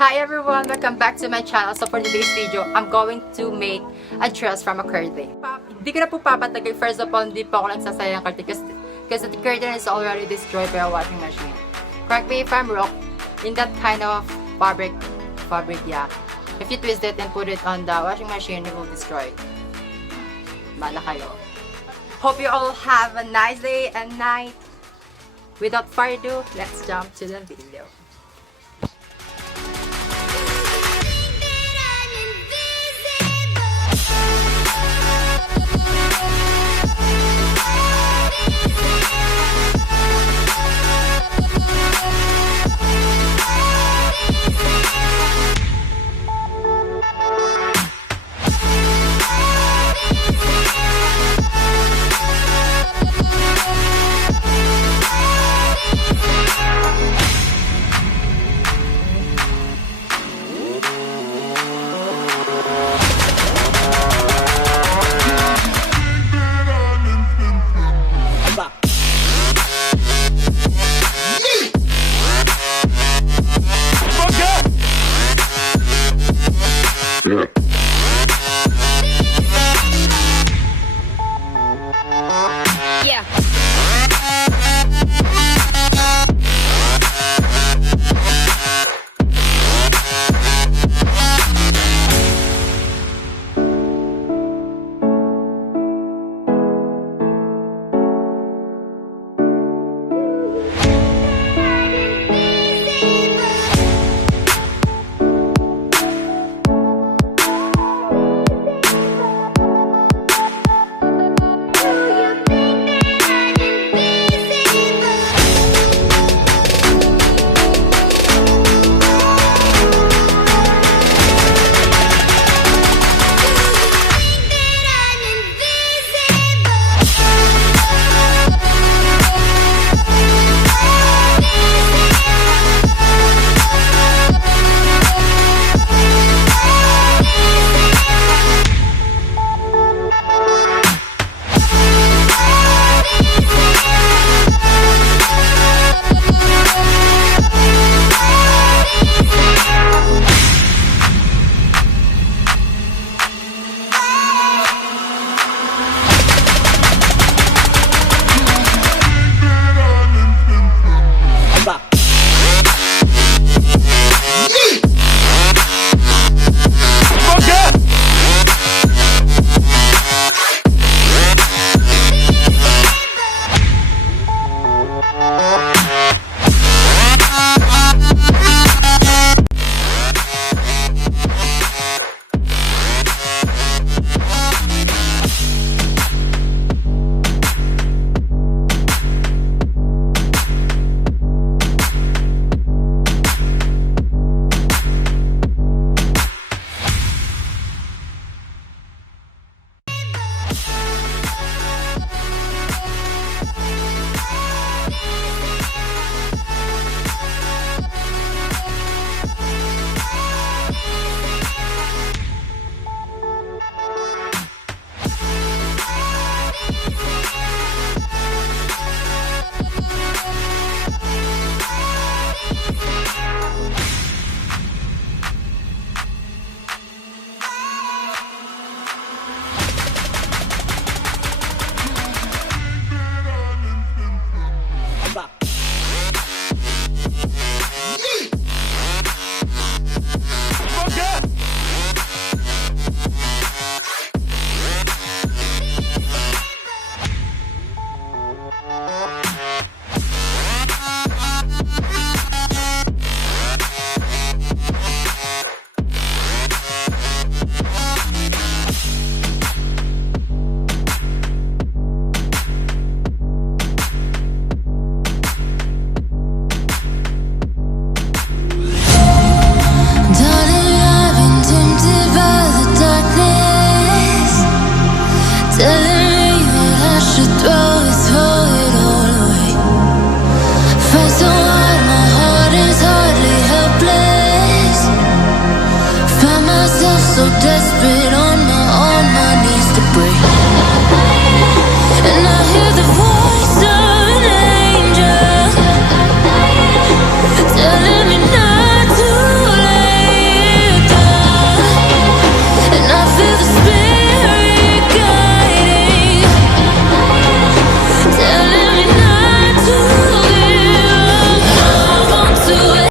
Hi everyone! Welcome back to my channel. So for today's video, I'm going to make a dress from a curtain. Hindi ko na po papatagal. First of all, hindi po ako nagsasayang ng curtain because the curtain is already destroyed by a washing machine. Correct me if I'm wrong, in that kind of fabric, yeah. If you twist it and put it on the washing machine, it will destroy. Bala kayo. Hope you all have a nice day and night. Without further ado, let's jump to the video.